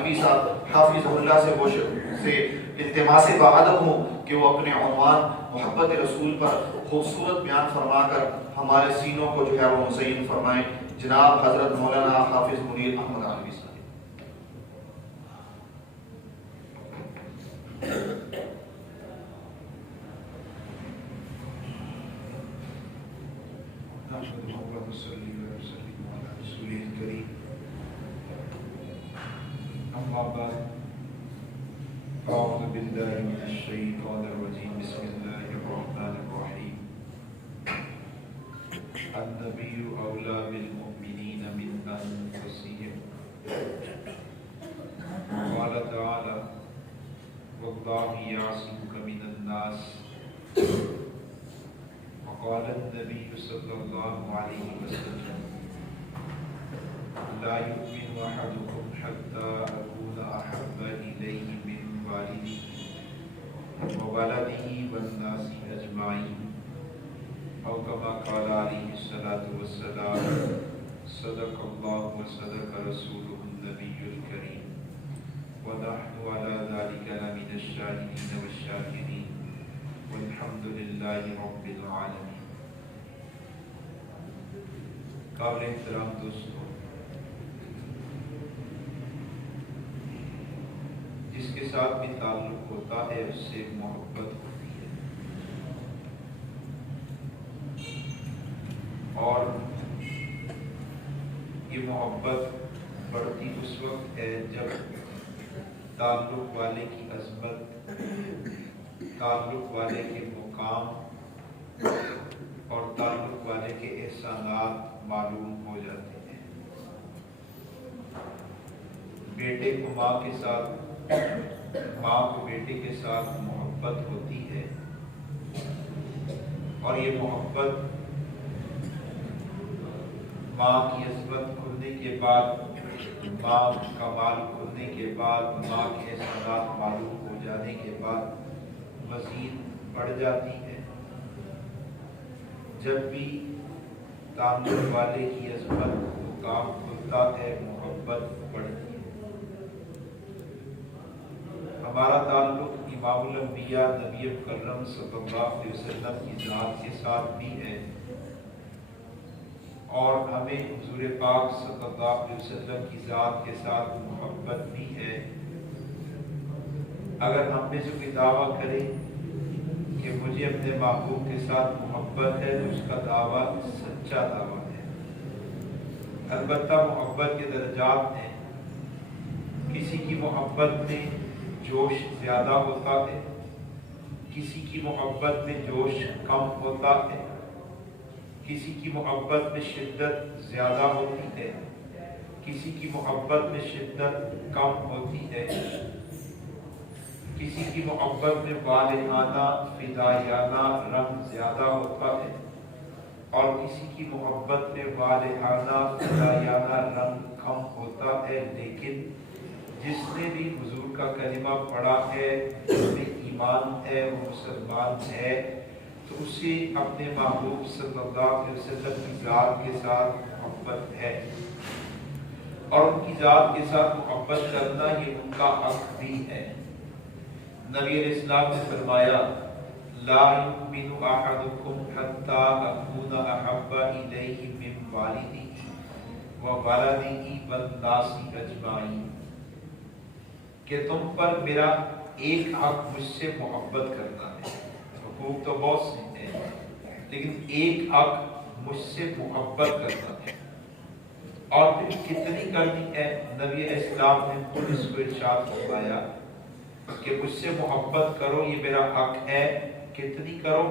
متعالوی صاحب حافظ اللہ سے التماس بعدم ہو کہ وہ اپنے عنوان محبت رسول پر خوبصورت بیان فرما کر ہمارے سینوں کو جو ہے وہ مزین فرمائیں. جناب حضرت مولانا حافظ منیر احمد عالوی صاحب. أما بعد أعوذ بالله من الشيطان الرجيم بسم الله الرحمن الرحيم النبي أولى بالمؤمنين من أنفسهم قال تعالى والله يعصمك من الناس وقال النبي صلى الله عليه وسلم لا يؤمن أحدكم حتى أكون أحب إليه من والده وولده والناس أجمعين أو كما قال عليه الصلاة والسلام صدق الله وصدق رسوله النبي الكريم ونحن على ذلك لمن الشاهدين والشاكرين والحمد لله رب العالمين. قابل احترام دوستوں، جس کے ساتھ بھی تعلق ہوتا ہے اس سے محبت ہوتی ہے، اور یہ محبت بڑھتی اس وقت ہے جب تعلق والے کی عظمت، تعلق والے کے مقام اور تعلق والے کے احسانات معلوم ہو جاتے ہیں. بیٹے کو ماں کے ساتھ، ماں کو بیٹے کے ساتھ محبت ہوتی ہے، اور یہ محبت ماں کی عظمت کھلنے کے بعد، ماں کا مال کھلنے کے بعد، ماں کے احسانات معلوم ہو جانے کے بعد مزید بڑھ جاتی ہے. جب بھی تعلق والے کی عظمت مقام کھلتا ہے، محبت بڑھتی ہے. ہمارا تعلق امام الانبیاء نبی مکرم صلی اللہ علیہ وسلم کی ذات کے ساتھ بھی ہے، اور ہمیں حضور پاک صلی اللہ علیہ وسلم کی ذات کے ساتھ محبت بھی ہے. اگر ہم میں سے کوئی دعویٰ کرے کہ مجھے اپنے محبوب کے ساتھ محبت ہے تو اس کا دعویٰ سچا دعویٰ ہے. البتہ محبت کے درجات ہیں. کسی کی محبت میں جوش زیادہ ہوتا ہے، کسی کی محبت میں جوش کم ہوتا ہے، کسی کی محبت میں شدت زیادہ ہوتی ہے، کسی کی محبت میں شدت کم ہوتی ہے، کسی کی محبت میں والہانہ فدائیانہ رنگ زیادہ ہوتا ہے، اور کسی کی محبت میں والہانہ فدائیانہ رنگ کم ہوتا ہے. لیکن جس نے بھی حضور کا کلمہ پڑھا ہے، جس میں ایمان ہے، وہ مسلمان ہے، تو اسے اپنے محبوب صلی اللہ علیہ وسلم کی ذات کے ساتھ محبت ہے. اور ان کی ذات کے ساتھ محبت کرنا یہ ان کا حق بھی ہے. نبی علیہ السلام نے فرمایا لا یؤمن احدکم حتی اکون احب الیہ من والدہ وولدہ والناس اجمعین، کہ تم پر میرا ایک حق مجھ سے محبت کرنا ہے. حقوق تو بہت سے ہیں، لیکن ایک حق مجھ سے محبت کرنا ہے. اور پھر کتنی کرنی ہے؟ نبی علیہ السلام نے خود اس کو ارشاد فرمایا کہ مجھ سے محبت کرو، یہ میرا حق ہے. کتنی کرو؟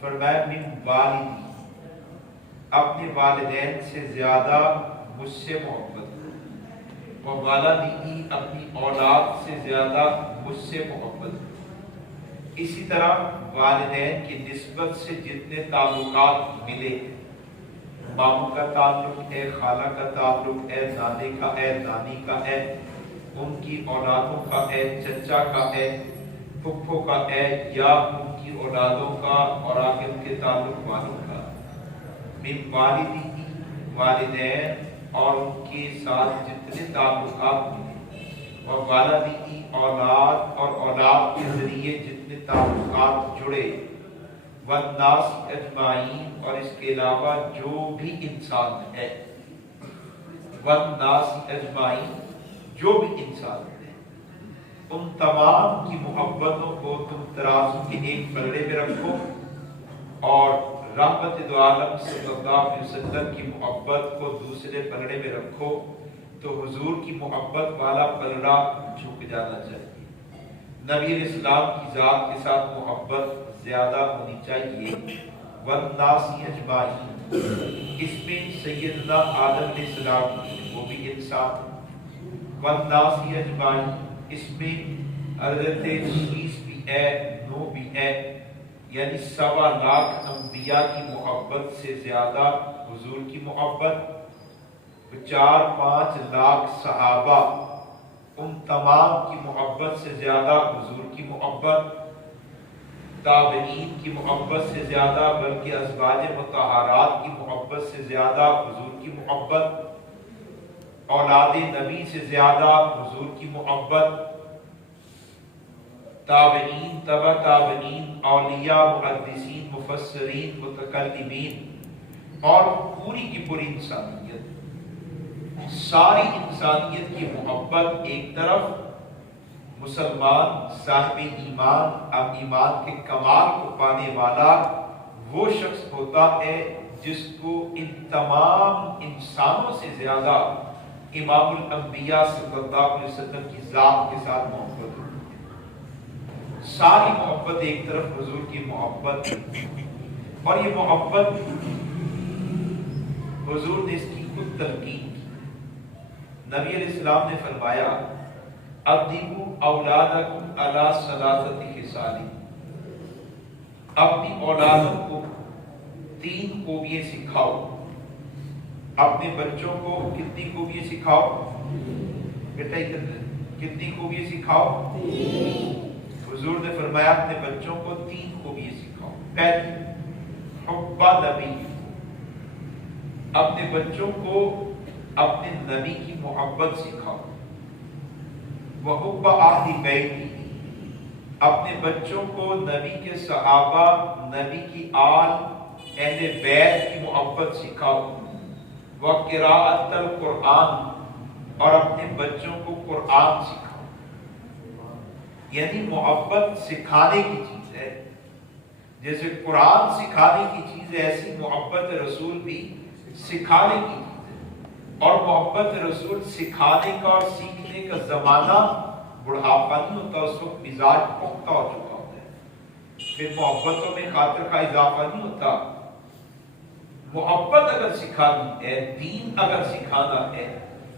فرمایا من والدی، اپنے والدین سے زیادہ مجھ سے محبت کرو، وولدی، اپنی اولاد سے زیادہ مجھ سے محبت کرو. اسی طرح والدین کی نسبت سے جتنے تعلقات ملے، ماموں کا تعلق ہے، خالہ کا تعلق ہے، نانے کا ہے، نانی کا ہے، ان کی اولادوں کا ہے، چچا کا ہے، پھپھو کا ہے، یا ان کی اولادوں کا اور آگے ان کے تعلق والوں کا. من والدی، والدین اور ان کے ساتھ جتنے تعلقات ملے، اور والدی اولاد اور اولاد کے ذریعے جتنے تعلقات جڑے، والناس اجمعین اور اس کے علاوہ جو بھی انسان ہے، والناس اجمعین جو بھی انسان ہے، ان تمام کی محبتوں کو تم ترازو کے ایک پلڑے میں رکھو، اور رحمت دو عالم صلی اللہ علیہ وسلم کی محبت کو دوسرے پلڑے میں رکھو، تو حضور کی محبت والا پلڑا جھک جانا چاہیے۔ نبی علیہ السلام کی ذات کے ساتھ محبت زیادہ ہونی چاہیے۔ والناس اجمعین، اس میں سیدنا آدم علیہ السلام وہ بھی انسان، والناس اجمعین اس میں حضرت شیس بھی ہے، نوح بھی ہے، یعنی 1.25 انبیاء کی محبت سے زیادہ حضور کی محبت، 4-5 لاکھ صحابہ ان تمام کی محبت سے زیادہ حضور کی محبت، تابعین کی محبت سے زیادہ، بلکہ ازواج مطہرات کی محبت سے زیادہ حضور کی محبت، اولاد نبی سے زیادہ حضور کی محبت، تابعین، تبع تابعین، اولیاء، محدثین، مفسرین، متکلمین اور پوری کی پوری انسانیت، ساری انسانیت کی محبت ایک طرف، مسلمان صاحب ایمان، اب ایمان کے کمال کو پانے والا وہ شخص ہوتا ہے جس کو ان تمام انسانوں سے زیادہ امام الانبیاء صلی اللہ علیہ وسلم کی ذات کے ساتھ محبت ہوتی ہے۔ ساری محبت ایک طرف، حضور کی محبت، اور یہ محبت حضور نے اس کی خود تلقین کی۔ نبی علیہ السلام نے فرمایا ادبوا اولادکم علی 3 خصال، اپنی اولادوں کو 3 خوبیاں سکھاؤ۔ اپنے بچوں کو کتنی خوبیاں سکھاؤ؟ بیٹا ادھر کتنی خوبیاں سکھاؤ؟ حضور نے فرمایا اپنے بچوں کو 3 خوبیاں سکھاؤ۔ پہلی، حب نبی، اپنے بچوں کو اپنے نبی کی محبت سکھاؤ۔ وحب اہل بیتی، اپنے بچوں کو نبی کے صحابہ، نبی کی آل، اہل بیت کی محبت سکھاؤ۔ وقراءۃ القرآن، اور اپنے بچوں کو قرآن سکھاؤ۔ یعنی محبت سکھانے کی چیز ہے، جیسے قرآن سکھانے کی چیز ہے، ایسی محبت رسول بھی سکھانے کی چیز ہے۔ اور محبت رسول سکھانے کا اور سیکھنے کا زمانہ بڑھاپا نہیں ہوتا، اس وقت مزاج پختہ ہو چکا ہوتا ہے، پھر محبتوں میں خاطر کا اضافہ نہیں ہوتا۔ محبت اگر سکھانی ہے، دین اگر سکھانا ہے،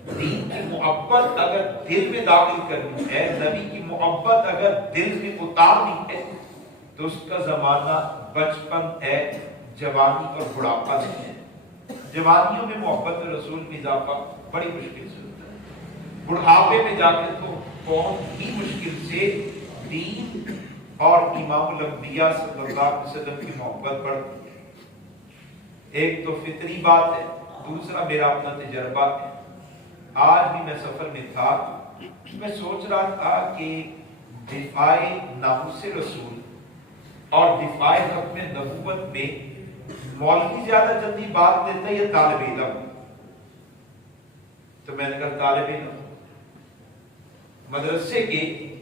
دین کی محبت اگر دل میں داخل کرنی ہے، نبی کی محبت اگر دل میں اتارنی ہے، تو اس کا زمانہ بچپن ہے، جوانی اور بڑھاپا نہیں ہے۔ جوانیوں میں محبت رسول میں اضافہ بڑی مشکل سے ہوتا ہے، بڑھاپے میں جا کے تو بہت ہی مشکل سے دین اور امام الانبیاء صلی اللہ علیہ وسلم کی محبت بڑھتی ہے۔ ایک تو فطری بات ہے، دوسرا میرا اپنا تجربہ ہے۔ آج بھی میں سفر میں تھا، میں سوچ رہا تھا کہ دفاع ناموس رسول اور دفاع ختم نبوت میں مولوی زیادہ جلدی بات لیتا ہے یا طالب علم؟ تو میں نے کہا طالب علم۔ مدرسے کے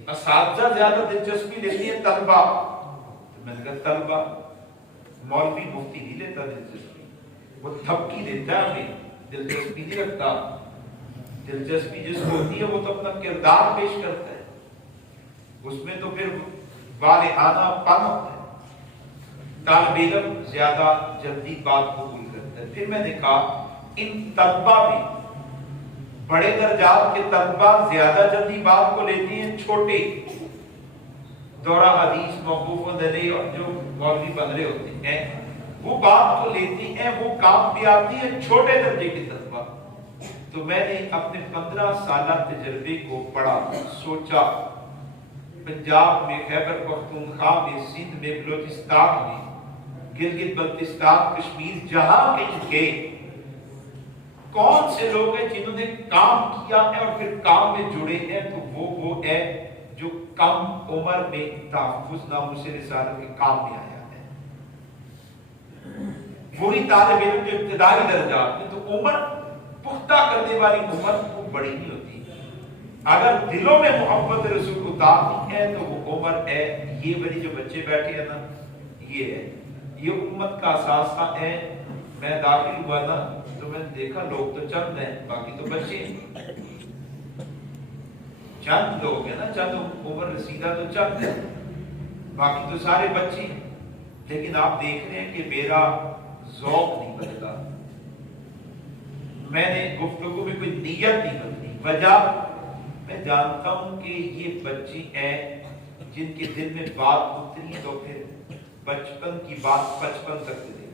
اساتذہ زیادہ دلچسپی لیتی ہے طلبہ، تو میں نے کہا طلبہ۔ مولوی مفتی نہیں لیتا دلچسپی، وہ تھپکی دیتا ہے، ہمیں دلچسپی نہیں رکھتا۔ دلچسپی جس کو ہوتی ہے وہ تو اپنا کردار پیش کرتا ہے، اس میں تو پھر والہانہ پن ہوتا ہے۔ طالب علم زیادہ جلدی بات قبول کرتا ہے۔ پھر میں نے کہا ان طلبہ میں بڑے درجات کے طلبہ زیادہ جلدی بات کو لیتے ہیں، چھوٹے دورہ حدیث موقوف و دلی اور جو مولوی بن رہے ہوتے ہیں وہ بات کو لیتے ہیں، وہ کام بھی آتی ہے، چھوٹے درجے کے طلبہ۔ تو میں نے اپنے 15 سالہ تجربے کو پڑھا، سوچا پنجاب میں، خیبر پختونخوا میں، سندھ میں، بلوچستان میں، گلگت بلتستان، کشمیر، جہاں کہیں گئے کون سے لوگ ہیں جنہوں نے کام کیا ہے اور پھر کام میں جڑے ہیں؟ تو وہ ہے جو کم عمر میں تحفظ ناموس رسالت کے کام میں آیا ہے۔ وہی طالب علم جو ابتدائی درجات میں، تو عمر پختہ کرنے والی عمر وہ بڑی نہیں ہوتی، اگر دلوں میں محبت رسول اتارنی ہے تو وہ عمر ہے۔ یہ والی جو بچے بیٹھے ہیں نا، یہ ہے، یہ امت کا اثاثہ ہے۔ میں داخل ہوا نا تو میں نے دیکھا لوگ تو چند ہیں، باقی تو بچے ہیں، چند لوگ ہیں نا، چند عمر رسیدہ تو چند ہیں، باقی تو سارے بچے ہیں۔ لیکن آپ دیکھ رہے ہیں کہ میرا ذوق نہیں بدلا، میں نے گفتگو میں کوئی نیت نہیں بدلی۔ وجہ میں جانتا ہوں کہ یہ بچے ہیں جن کے دل میں بات اتری تو پھر بچپن کی بات بچپن تک دے گی،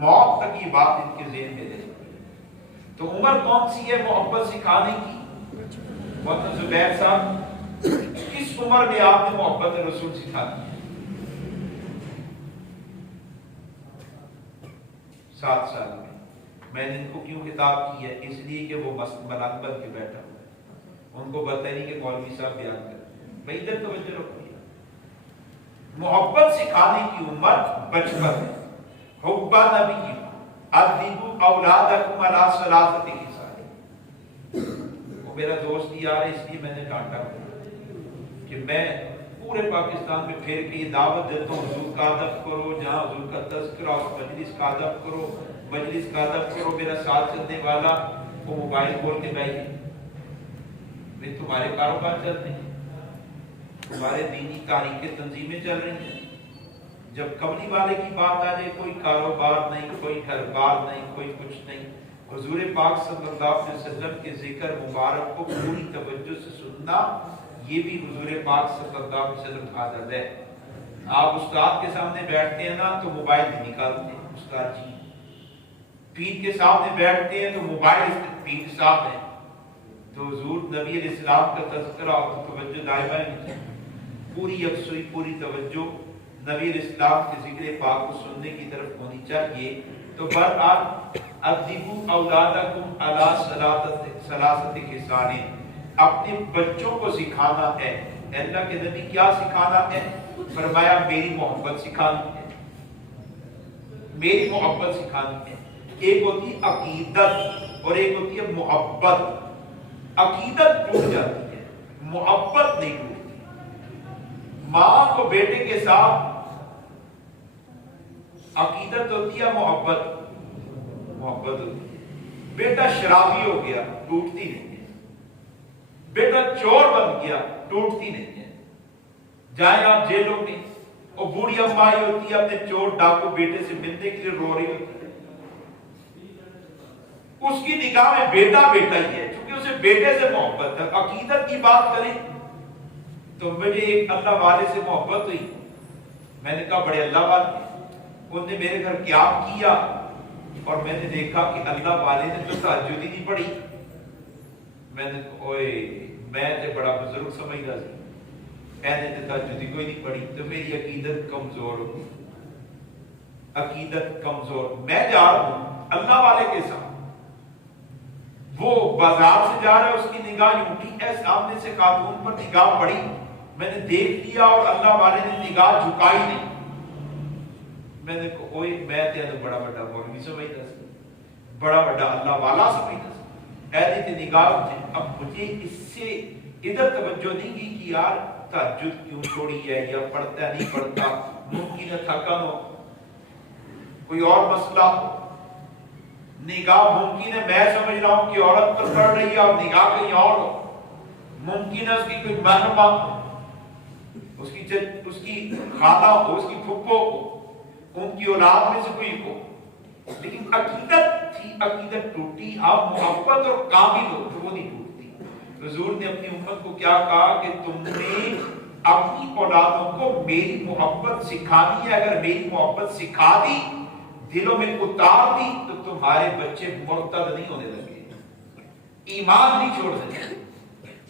موت تک یہ بات ان کے ذہن میں رہے گی۔ تو عمر کون سی ہے محبت سکھانے کی؟ محمد زبیر صاحب، کس عمر میں آپ نے محبت رسول سکھا دی؟ 7 سال میں۔ میں نے ان کو کیوں خطاب کی ہے؟ اس لیے کہ وہ ملک بن کے بیٹھا ہوا ہے، ان کو پتہ نہیں کہ مولوی صاحب بیان کریں، میں ادھر توجہ رکھوں۔ محبت سکھانے کی عمر بچپن ہے۔ حب نبی کی ادبوا اولادکم علی ثلاثۃ خصال۔ وہ میرا دوست ہی آ رہا ہے، اس لیے میں نے ڈانٹا کہ میں پورے پاکستان میں پھر کے یہ دعوت دیتا ہوں حضور کا ادب کرو، جہاں حضور کا تذکرہ اور مجلس کا ادب کرو، مجلس کا ادب کرو۔ میرا ساتھ چلنے والا وہ موبائل کھول کے بیٹھے، میں تمہارے کاروبار چل رہے ہیں، تمہارے دینی تاریخی تنظیمیں چل رہی ہیں، جب کملی والے کی بات آ جائے کوئی کاروبار نہیں، کوئی گھر بار نہیں، کوئی کچھ نہیں۔ حضور پاک صلی اللہ علیہ وسلم کے ذکر مبارک کو پوری توجہ سے سننا، یہ بھی حضور پاک صلی اللہ علیہ وسلم کا عادت ہے۔ آپ استاد کے سامنے بیٹھتے ہیں نا تو موبائل بھی نکالتے ہیں، استاد جی۔ پیر کے سامنے بیٹھتے ہیں تو موبائل، پیر صاحب ہیں تو حضور نبی علیہ السلام کا تذکرہ اور توجہ دائمہ ہے، پوری یکسوئی، پوری توجہ نبی علیہ السلام کے ذکر پاک کو سننے کی طرف ہونی چاہیے۔ تو بہرحال ادبوا اولادکم علی ثلاثۃ خصال، اپنے بچوں کو سکھانا ہے۔ اللہ کے نبی کیا سکھانا ہے؟ فرمایا میری محبت سکھانی ہے، میری محبت سکھانی ہے۔ ایک ہوتی ہے عقیدت اور ایک ہوتی ہے محبت۔ عقیدت ٹوٹ جاتی ہے، محبت نہیں ٹوٹتی۔ ماں کو بیٹے کے ساتھ عقیدت ہوتی ہے، محبت ہوتی ہے۔ بیٹا شرابی ہو گیا، ٹوٹتی نہیں ہے۔ بیٹا چور بن گیا، ٹوٹتی نہیں ہے۔ جائیں آپ جیلوں میں، اور بوڑھی امائی ہوتی ہے اپنے چور ڈاکو بیٹے سے ملنے کے لیے رو رہی ہوتی ہے، اس کی نگاہ میں بیٹا بیٹا ہی ہے، چونکہ اسے بیٹے سے محبت ہے۔ عقیدت کی بات کریں تو مجھے ایک اللہ والے سے محبت ہوئی، میں نے کہا بڑے اللہ والے، انہوں نے میرے گھر قیام کیا اور میں نے دیکھا کہ اللہ والے نے تو تہجد ہی نہیں پڑھی۔ میں نے کہا اوئے، میں تے بڑا بزرگ سمجھدا سی، میں نے تہجد ہی کوئی نہیں پڑھی، تو میری عقیدت کمزور ہو گئی، عقیدت کمزور۔ میں جا رہا ہوں اللہ والے کے ساتھ، وہ بازار سے جا رہا ہے، اس کی نگاہ اٹھی ہے، سامنے سے خاتون پر نگاہ پڑی، میں نے دیکھ لیا اور اللہ والے نے نگاہ جھکائی نہیں۔ میں نے کہا اوئے، میں تے بڑا بڑا مولوی سمجھدا سی، بڑا بڑا اللہ والا سمجھدا سی، ایسی تے نگاہ اٹھی۔ اب مجھے اس سے ادھر توجہ نہیں کی کہ یار تہجد کیوں چھوڑی ہے، یا پڑھتا نہیں پڑھتا، ممکن ہے تھکن ہو، کوئی اور مسئلہ ہو۔ نگاہ ممکن ہے میں سمجھ رہا ہوں کہ عورت پر پڑ رہی ہے اور نگاہ کہیں اور ہو، ممکن ہے اس کی کوئی محرمہ ہو، اس کی خالہ ہو، اس کی پھپھو ہو، ان کی اولاد میں سے کوئی ہو، لیکن عقیدت تھی، عقیدت ٹوٹی۔ آپ محبت اور کامل ہو تو وہ نہیں ٹوٹتی۔ حضور نے اپنی امت کو کیا کہا کہ تم نے اپنی اولادوں کو میری محبت سکھانی ہے، اگر میری محبت سکھا دی، دلوں میں اتار دی، تو تمہارے بچے مرتد نہیں ہونے لگے، ایمان نہیں چھوڑنے لگے،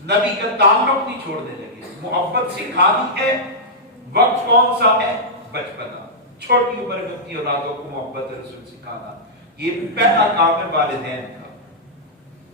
نبی کا تعلق نہیں چھوڑنے لگے۔ محبت سکھانی ہے، وقت کون سا ہے؟ بچپنا، چھوٹی عمر میں اپنی اولادوں کو محبت رسول سکھانا، یہ پہلا کام ہے والدین کا۔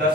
10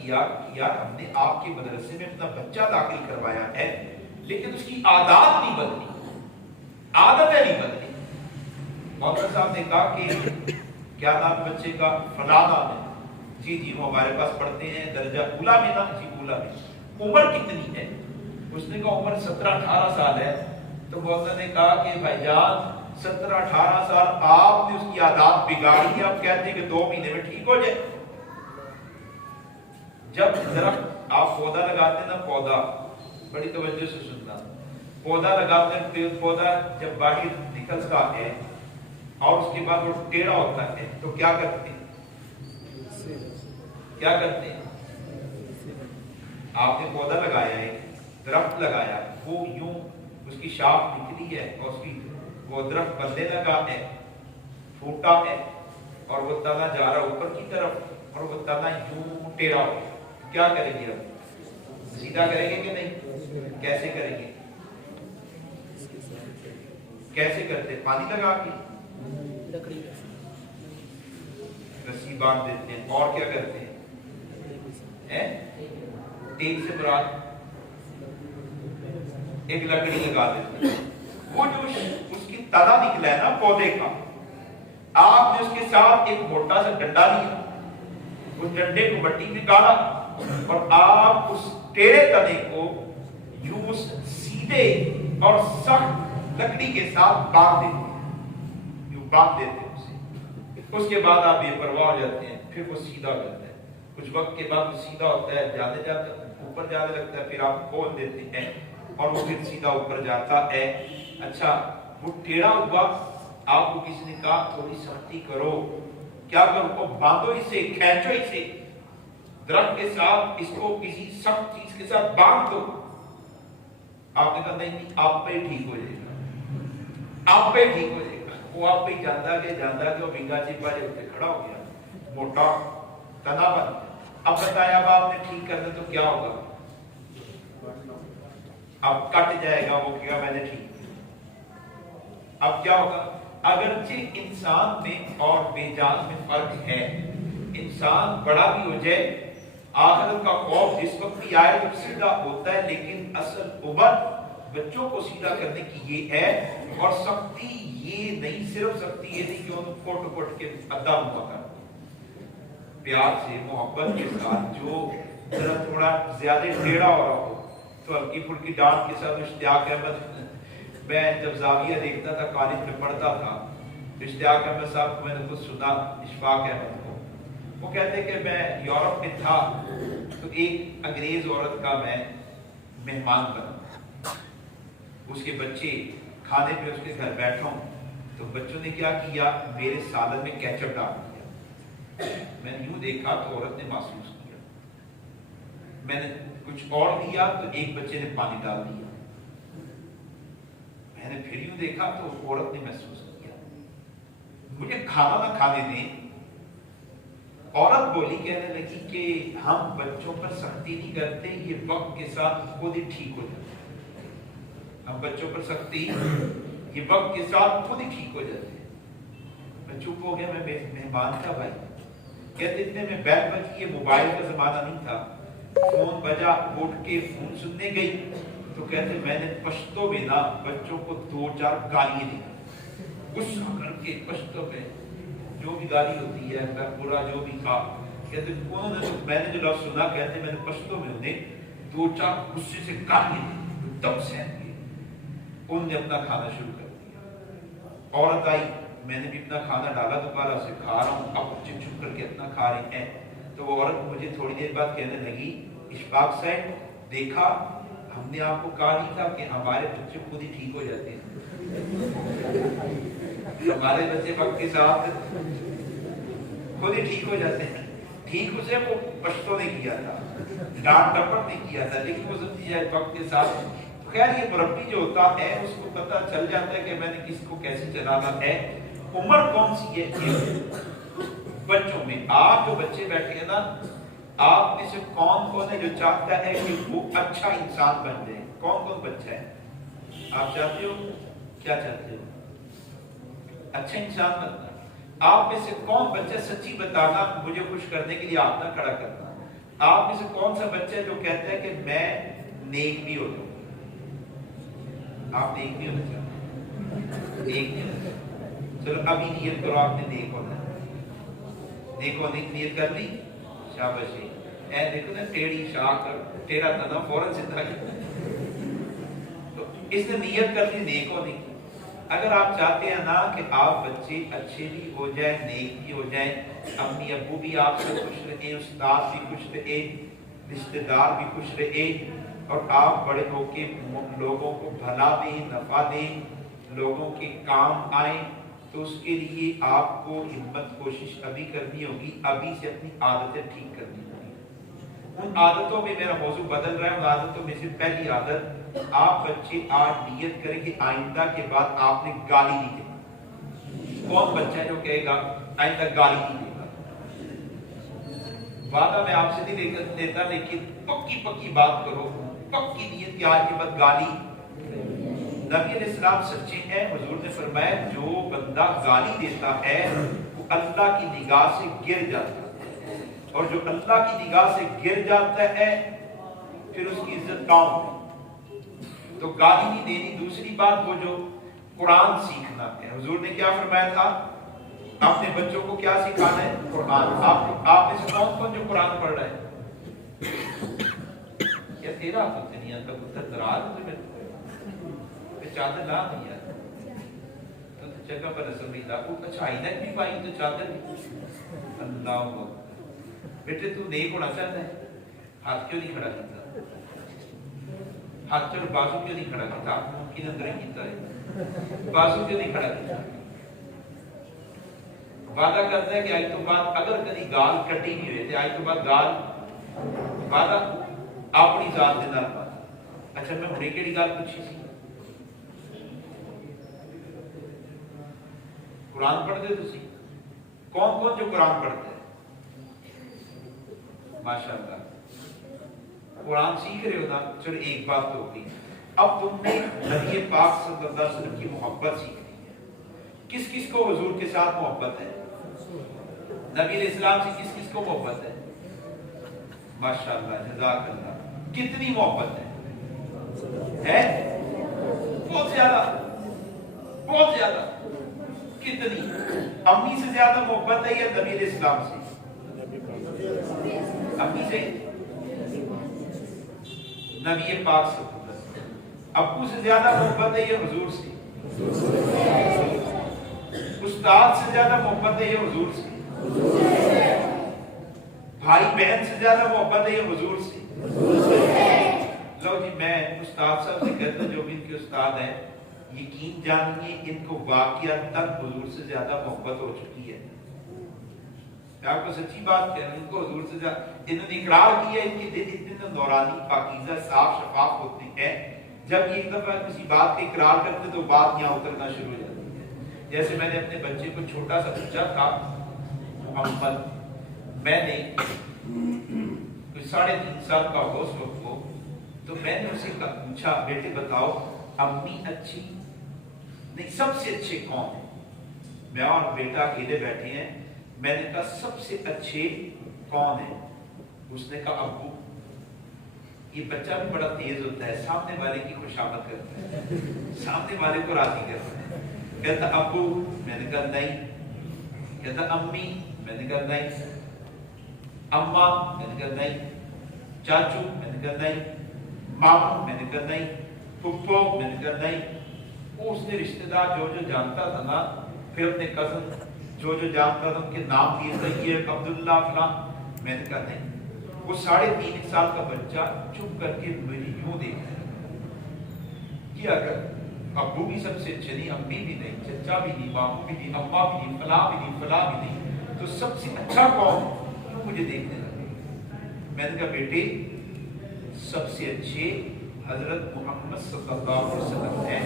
کیا کہ یار ہم نے آپ کے مدرسے میں اپنا بچہ داخل کروایا ہے لیکن اس کی عادات نہیں بدلی، عادتیں نہیں بدلی۔ مولانا صاحب نے کہا کہ کیا نام بچے کا؟ فلاں نام ہے۔ جی وہ ہمارے پاس پڑھتے ہیں درجہ اولا میں نا؟ جی اولا میں۔ عمر کتنی ہے؟ اس نے کہا عمر 17-18 سال ہے۔ تو مولانا نے کہا کہ بھائی جان 17-18 سال آپ نے اس کی عادات بگاڑی ہے، آپ کہتے ہیں کہ 2 مہینے میں ٹھیک ہو جائے۔ جب درخت آپ پودا لگاتے ہیں نا، پودا بڑی توجہ سے سننا، پودا لگاتے ہیں، پودا جب باہر نکلتا ہے اور اس کے بعد وہ ٹیڑھا ہوتا ہے تو کیا کرتے ہیں؟ کیا کرتے ہیں؟ آپ نے پودا لگایا ہے، درخت لگایا، وہ یوں اس کی شاخ نکلی ہے اور اس کی وہ درخت بندے لگا ہے، پھوٹا ہے اور وہ تنا جا رہا اوپر کی طرف اور وہ تنا یوں ٹیڑھا ہو، کیا کریں گے؟ اب سیدھا کریں گے کہ نہیں؟ کیسے کریں گے؟ کیسے کرتے؟ پانی لگا کے رسی باندھ دیتے ہیں، اور کیا کرتے ہیں؟ تیل سے مراد ایک لکڑی لگا دیتے ہیں، وہ جو اس کی تنا نکلا ہے نا پودے کا، آپ نے اس کے ساتھ ایک موٹا سا ڈنڈا لیا، اس ڈنڈے کو مٹی میں گاڑا اور آپ اس ٹیڑھے تنے کو یوں سیدھے اور سخت لکڑی کے ساتھ باندھ دیتے ہیں، یوں باندھ دیتے ہیں اسے۔ اس کے بعد آپ بے پرواہ ہو جاتے ہیں، پھر وہ سیدھا ہو جاتا ہے، کچھ وقت کے بعد وہ سیدھا ہوتا ہے، جاتے جاتے اوپر جانے لگتا ہے، پھر آپ کھول دیتے ہیں اور وہ پھر سیدھا اوپر جاتا ہے۔ اچھا وہ ٹیڑھا ہوا، آپ کو کسی نے کہا تھوڑی سختی کرو، کیا کرو؟ باندھو اسے، کھینچو اسے درخت کے ساتھ، اس کو کسی سخت چیز کے ساتھ باندھ دو۔ آپ نے کہا نہیں آپ پہ ٹھیک ہو جائے گا، آپ پہ ٹھیک ہو جائے گا۔ وہ آپ پہ جانتا کہ وہ بنگا چپا جو پہ کھڑا ہو گیا، موٹا تنا بن گیا۔ اب بتایا اب آپ نے ٹھیک کرنا تو کیا ہوگا؟ اب کٹ جائے گا، وہ کیا میں نے ٹھیک کیا۔ اب کیا ہوگا؟ اگرچہ انسان میں اور بے جان میں فرق ہے، انسان بڑا بھی ہو جائے، آخرت کا خوف جس وقت بھی آئے تو سیدھا ہوتا ہے، لیکن اصل عمر بچوں کو سیدھا کرنے کی یہ ہے، اور سختی یہ نہیں، صرف سختی یہ نہیں کہ انہوں کوٹ کوٹ کے ادا ہوا کر، پیار سے محبت کے ساتھ، جو ذرا تھوڑا زیادہ ٹیڑھا ہو رہا ہو تو ہلکی پھلکی ڈانٹ کے ساتھ۔ اشتیاق احمد، میں جب زاویہ دیکھتا تھا کالج میں پڑھتا تھا، اشتیاق احمد صاحب کو میں نے تو سنا، اشفاق احمد کو، وہ کہتے کہ میں یورپ میں تھا تو ایک انگریز عورت کا میں مہمان بنا، اس کے بچے کھانے پہ اس کے گھر بیٹھا ہوں تو بچوں نے کیا کیا، میرے سالن میں کیچپ ڈال دیا۔ میں نے یوں دیکھا تو عورت نے محسوس کیا، میں نے کچھ اور دیا تو ایک بچے نے پانی ڈال دیا، میں نے پھر یوں دیکھا تو عورت نے محسوس کیا۔ مجھے کھانا نہ کھانے دیں، عورت بولی، کہنے لگی کہ ہم بچوں پر سختی نہیں کرتے، یہ وقت کے ساتھ خود ہی ٹھیک ہو جاتے ہیں، ہم بچوں پر سختی یہ وقت کے ساتھ خود ہی ٹھیک ہو جاتے ہیں۔ میں چپ ہو گیا، میں مہمان تھا بھائی، کہتے اتنے میں بیل بج گئی، موبائل کا زمانہ نہیں تھا، فون بجا، اٹھ کے فون سننے گئی تو کہتے میں نے پشتو میں نا بچوں کو 2-4 گالیاں دی، غصہ کر کے پشتو میں جو بھی گالی ہوتی ہے، برا جو بھی کہا، کہتے انہوں نے میں نے جو لفظ سنا، کہتے میں نے پشتو میں انہیں 2-4 غصے سے گالیاں دی، دم سہن کے انہوں نے اپنا کھانا شروع کر دیا۔ عورت آئی، میں نے بھی اپنا کھانا ڈالا، دوبارہ سے کھا رہا ہوں، اب چپ چپ کر کے اپنا کھا رہے ہیں۔ تو وہ عورت مجھے تھوڑی دیر بعد کہنے لگی، اشفاق صاحب دیکھا ہم نے آپ کو کہا نہیں تھا کہ ہمارے بچے خود ہی ٹھیک ہو جاتے ہیں، ہمارے بچے وقت کے ساتھ خود ہی ٹھیک ہو جاتے ہیں۔ ٹھیک اسے وہ پشتوں نے کیا تھا، ڈانٹ ڈپٹ نہیں کیا تھا، لیکن وہ سمجھی جائے وقت کے ساتھ۔ خیر یہ مربی جو ہوتا ہے اس کو پتہ چل جاتا ہے کہ میں نے کس کو کیسے چلانا ہے۔ عمر کون سی ہے؟ بچوں میں آپ جو بچے بیٹھے ہیں نا، آپ میں سے کون کون ہے جو چاہتا ہے کہ وہ اچھا انسان بن جائے؟ کون کون بچہ ہے؟ آپ چاہتے ہو؟ کیا چاہتے ہو؟ اچھا انسان بننا۔ آپ میں سے کون بچہ، سچی بتانا، مجھے خوش کرنے کے لیے ہاتھ نہ کھڑا کرنا، آپ میں سے کون سا بچہ ہے جو کہتا ہے کہ میں نیک بھی ہو جاؤں؟ آپ نیک بھی ہونا چاہتے ہیں؟ نیک بھی ہونا چاہتے ہیں؟ چلو ابھی نیت کرو آپ نے نیک ہونا ہے، نیک ہونے کی نیت کر لی، شاباش جی۔ اے دیکھو نا ٹیڑھی شاخ ٹیڑھا تنا فوراً سیدھا کیا، تو اس نے نیت کر لی نیک ہونے کی۔ اگر آپ چاہتے ہیں نا کہ آپ بچے اچھے بھی ہو جائیں، نیک بھی ہو جائیں، امی ابو بھی آپ سے خوش رہے، استاد بھی خوش رہے، رشتہ دار بھی خوش رہے، اور آپ بڑے ہو کے لوگوں کو بھلا دیں، نفع دیں، لوگوں کے کام آئیں، تو اس کے لیے آپ کو ہمت کوشش ابھی کرنی ہوگی، ابھی سے اپنی عادتیں ٹھیک کرنی ہوگی۔ ان عادتوں میں میرا موضوع بدل رہا ہے، ان عادتوں میں سے پہلی عادت، آپ بچے آج نیت کریں کہ آئندہ کے بعد آپ نے گالی نہیں دے گا۔ کون بچہ ہے جو کہے گا آئندہ گالی نہیں دے گا؟ وعدہ میں آپ سے نہیں دیتا، لیکن پکی پکی بات کرو، پکی نیت کہ آج کے بعد گالی۔ نبی علیہ السلام سچے ہیں، حضور نے فرمایا جو بندہ گالی دیتا ہے وہ اللہ کی نگاہ سے گر جاتا ہے، اور جو اللہ کی نگاہ سے گر جاتا ہے پھر اس کی عزت ڈاؤن۔ تو گالی نہیں دینی۔ دوسری بات، وہ جو قرآن سیکھنا ہے، حضور نے کیا فرمایا تھا؟ اپنے بچوں کو کیا سکھانا ہے؟ قرآن۔ آپ میں سے کون کون جو قرآن پڑھ رہا ہے؟ کیا تیرا تو دنیا کا پتر دراز ہے تمہیں چادر لا دیا تو جگہ پر رسم بھی تھا، اچھا عینک بھی پائی تو چادر بھی۔ اللہ بیٹے تو نیک ہونا چاہتا ہے، ہاتھ کیوں نہیں کھڑا کرتا؟ ہاتھ چل بازو کیوں نہیں کھڑا کرتا؟ آپ ممکن اندر ہی کیتا ہے، بازو کیوں نہیں کھڑا کرتا؟ وعدہ کرتا ہے کہ آج تو بعد اگر کدی گال کٹی نہیں ہوئے تھے، آج تو بعد گال وعدہ اپنی ذات دے نال پاتا۔ اچھا میں بڑی کیڑی گال پوچھی سی؟ قرآن پڑھتے تسی؟ کون کون جو قرآن پڑھتے ہیں؟ ماشاءاللہ قرآن سیکھ رہے ہو نا؟ چلو ایک بات تو ہوگی، اب تم نے نبی پاک صلی اللہ علیہ وسلم کی محبت سیکھنی ہے۔ کس کس کو حضور کے ساتھ محبت ہے؟ نبی علیہ السلام سے کس کس کو محبت ہے؟ ماشاءاللہ جزاک اللہ، کتنی محبت ہے؟ بہت زیادہ، بہت زیادہ۔ کتنی؟ امی سے زیادہ محبت ہے یا نبی علیہ السلام سے؟ امی سے؟ نبی پاک سے؟ ابو سے زیادہ محبت ہے یا حضور سے؟ استاد سے زیادہ محبت ہے یا حضور سے؟ بھائی بہن سے زیادہ محبت ہے یا حضور سے؟ لو جی میں استاد صاحب سے کہتا ہوں جو بھی ان کے استاد ہیں، یقین جانیے ان کو واقعات تک حضور سے زیادہ محبت ہو چکی ہے۔ میں آپ کو سچی بات کہہ رہا ہوں، ان کو حضور سے زیادہ، انہوں نے اقرار کیا، ان کے دل اتنے نورانی پاکیزہ صاف شفاف ہوتے ہیں، جب یہ ایک دفعہ کسی بات کا اقرار کرتے تو بات یہاں اترنا شروع ہو جاتی ہے۔ جیسے میں نے اپنے بچے کو چھوٹا سا بچہ تھا محمد، میں نے کوئی 3.5 سال کا ہو اس وقت کو، تو میں نے اسے پوچھا بیٹے بتاؤ امی اچھی نہیں سب سے اچھے کون ہیں؟ میں اور بیٹا اکیلے بیٹھے ہیں، میں نے کہا سب سے اچھے کون ہیں؟ اس نے کہا ابو۔ یہ بچہ بھی بڑا تیز ہوتا ہے، سامنے والے کی خوشامد کرتا ہے، سامنے والے کو راضی کرتا ہے۔ کہتا ابو، میں نے کہا نہیں۔ کہتا امی، میں نے کہا نہیں۔ اماں، میں نے کہا نہیں۔ چاچو، میں نے کہا نہیں۔ ماموں، میں نے کہا نہیں۔ پھپھو، میں نے کہا نہیں۔ اس نے رشتہ دار جو جو جانتا تھا نا، پھر اپنے کزن جو جو جانتا تھا ان کے نام دیے، طیب، عبداللہ، فلاں، میں نے کہا نہیں۔ وہ 3.5 سال کا بچہ چپ کر کے مجھے یوں دیکھ رہا ہے، کیا کر ابو بھی سب سے اچھے نہیں، امی بھی نہیں، چچا بھی نہیں، ماموں بھی نہیں، اماں بھی نہیں، فلاں بھی نہیں، فلاں بھی نہیں، تو سب سے اچھا کون؟ مجھے دیکھنے لگے۔ میں نے کہا بیٹے سب سے اچھے حضرت محمد صلی اللہ علیہ وسلم ہیں،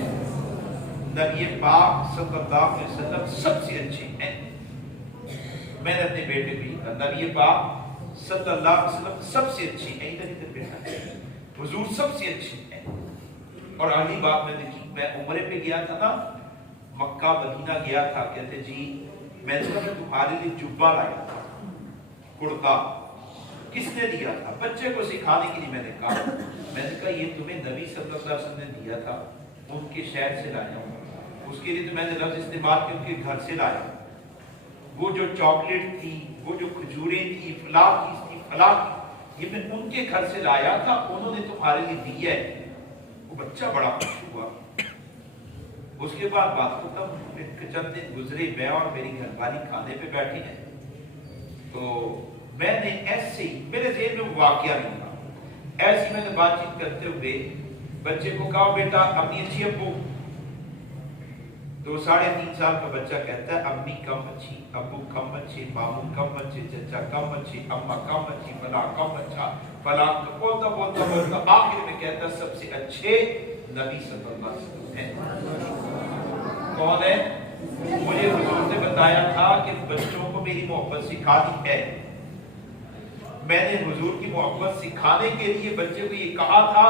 نبی پاک صلی اللہ علیہ وسلم سب سے اچھے ہیں۔ میں نے اپنے بیٹے بھی کہا نبی پاک صلی اللہ علیہ وسلم سب سے اچھے ہیں، ادھر ادھر بیٹا حضور سب سے اچھے ہیں۔ اور اگلی بات میں نے کی، میں عمرے پہ گیا تھا نا، مکہ مدینہ گیا تھا، کہتے جی میں نے تمہارے لیے جبہ لایا تھا، کرتا، کس نے دیا تھا؟ بچے کو سکھانے کے لیے میں نے کہا یہ تمہیں نبی صلی اللہ علیہ وسلم نے دیا تھا، ان کے شہر سے لایا ہوں، اس کے لیے تو میں نے لفظ استعمال کیا ان کے گھر سے لایا، وہ جو چاکلیٹ تھی، وہ جو کھجوریں تھی، فلاں چیز تھی، فلاں یہ میں ان کے گھر سے لایا تھا، انہوں نے تمہارے لیے دی ہے۔ وہ بچہ بڑا خوش ہوا۔ اس کے بعد بات ختم، چند دن گزرے، میں اور میری گھر والی کھانے پہ بیٹھے ہیں، تو میں نے ایسے ہی میرے ذہن میں واقعہ نہیں تھا، ایسے میں نے بات چیت کرتے ہوئے بچے کو کہا بیٹا اپنی اچھی ابو، تو 3.5 سال کا بچہ کہتا ہے امی کم اچھی، ابو کم اچھے، ماموں کم اچھے، چچا کم اچھی، اماں کم اچھی، فلاں کم اچھا، فلاں بولتا بولتا بولتا آخر میں کہتا سب سے اچھے نبی صلی اللہ علیہ وسلم ہیں۔ کون ہے؟ مجھے حضور نے بتایا تھا کہ بچوں کو میری محبت سکھانی ہے، میں نے حضور کی محبت سکھانے کے لیے بچے کو یہ کہا تھا،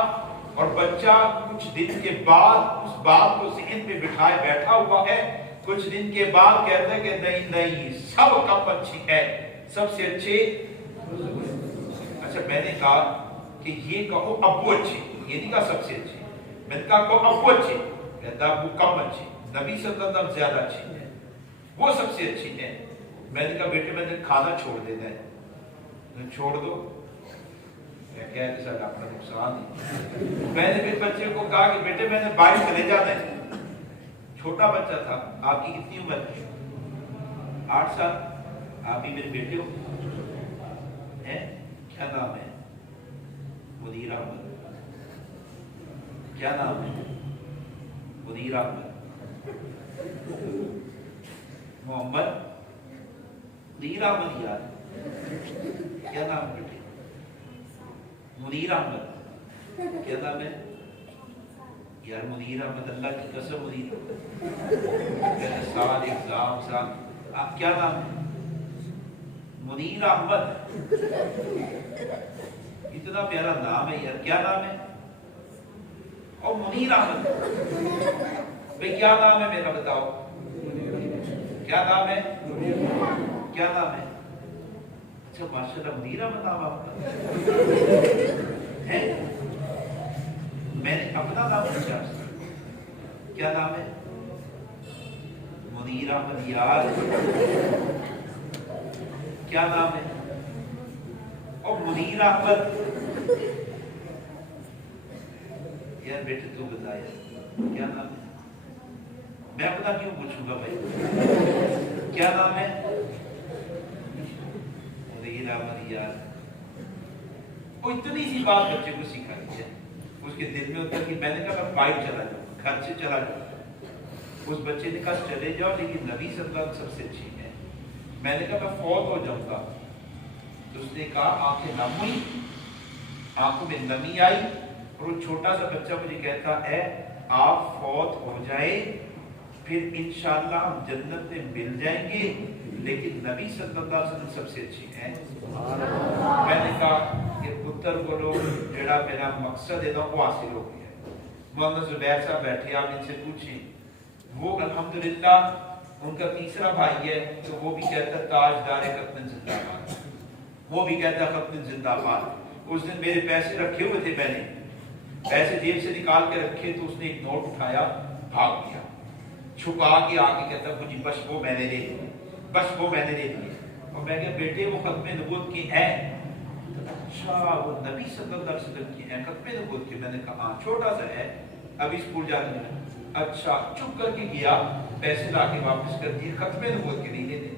اور بچہ کچھ دن کے بعد اس بات کو ذہن پہ بٹھائے بیٹھا ہوا ہے، کچھ دن کے بعد کہتا ہے کہ نہیں نہیں سب کم اچھی ہے، سب سے اچھے اچھا میں نے کہا کہ یہ کہو ابو اچھے، یہ نہیں کہا سب سے اچھے، میں نے کہا کہو ابو اچھے، کہتا ابو کم اچھے، نبی صلی اللہ علیہ وسلم زیادہ اچھے ہیں، وہ سب سے اچھی ہیں۔ میں نے کہا بیٹے میں نے کھانا چھوڑ دینا ہے، چھوڑ دو، کیا ہے سر اپنا نقصان ہے۔ میں نے پھر بچے کو کہا کہ بیٹے میں نے باہر چلے جانا ہے، چھوٹا بچہ تھا، آپ کی کتنی عمر ہے؟ 8 سال، آپ بھی میرے بیٹے ہو، کیا نام ہے؟ منیر احمد، کیا نام ہے؟ منیر احمد، محمد منیر احمد، یار کیا نام ہے بیٹے؟ منیر احمد، کیا نام ہے؟ یار منیر احمد، اللہ کی قسم منیر احمد، سال ایگزام سال، آپ کیا نام ہے؟ منیر احمد، اتنا پیارا نام ہے یار، کیا نام ہے؟ اور منیر احمد، بھئی کیا نام ہے میرا بتاؤ، کیا نام ہے؟ کیا نام ہے؟ اچھا ماشاءاللہ منیر احمد نام آپ کا ہے؟ میں نے اپنا نام پوچھا، کیا نام ہے؟ منیر احمد، یار کیا نام ہے؟ اور منیر احمد، یار بیٹے تو بتایا کیا نام ہے؟ میں اپنا کیوں پوچھوں گا بھائی، کیا نام ہے؟ منیر احمد، یار وہ اتنی سی بات بچے کو سکھائی ہے، اس کے دل میں ہوتا ہے کہ میں نے کہا میں باہر چلا جاؤں، گھر سے چلا جاؤں، اس بچے نے کہا چلے جاؤ لیکن نبی صلی اللہ علیہ وسلم سب سے اچھی ہے۔ میں نے کہا میں فوت ہو جاؤں گا، تو اس نے کہا آنکھیں نم ہوئی، آنکھوں میں نمی آئی، اور وہ چھوٹا سا بچہ مجھے کہتا ہے آپ فوت ہو جائے پھر انشاءاللہ ہم جنت میں مل جائیں گے، لیکن نبی صلی اللہ علیہ وسلم سب سے اچھی ہیں۔ میں نے کہا کہ پتر بولو جڑا میرا مقصد ہے نا وہ حاصل ہو گیا ہے۔ محمد زبیر صاحب بیٹھے، آپ ان سے پوچھیں، وہ الحمدللہ ان کا تیسرا بھائی ہے تو وہ بھی کہتا ہے تاجدار ختم زندہ باد، وہ بھی کہتا ہے ختم زندہ باد۔ اس دن میرے پیسے رکھے ہوئے تھے، میں نے پیسے جیب سے نکال کے رکھے تو اس نے ایک نوٹ اٹھایا، بھاگ گیا، چھپا کے آگے کہتا مجھے بس وہ میں نے لے لیے، بس وہ میں نے لے لیے۔ اور میں کہا بیٹے وہ ختم نبوت کی ہے؟ اچھا وہ نبی صلی اللہ علیہ وسلم کی ہے ختم نبوت کی؟ میں نے کہا ہاں چھوٹا سا ہے ابھی اسکول جانے میں۔ اچھا چپ کر کے گیا، پیسے لا کے واپس کر دیے، ختم نبوت کے نہیں لینے،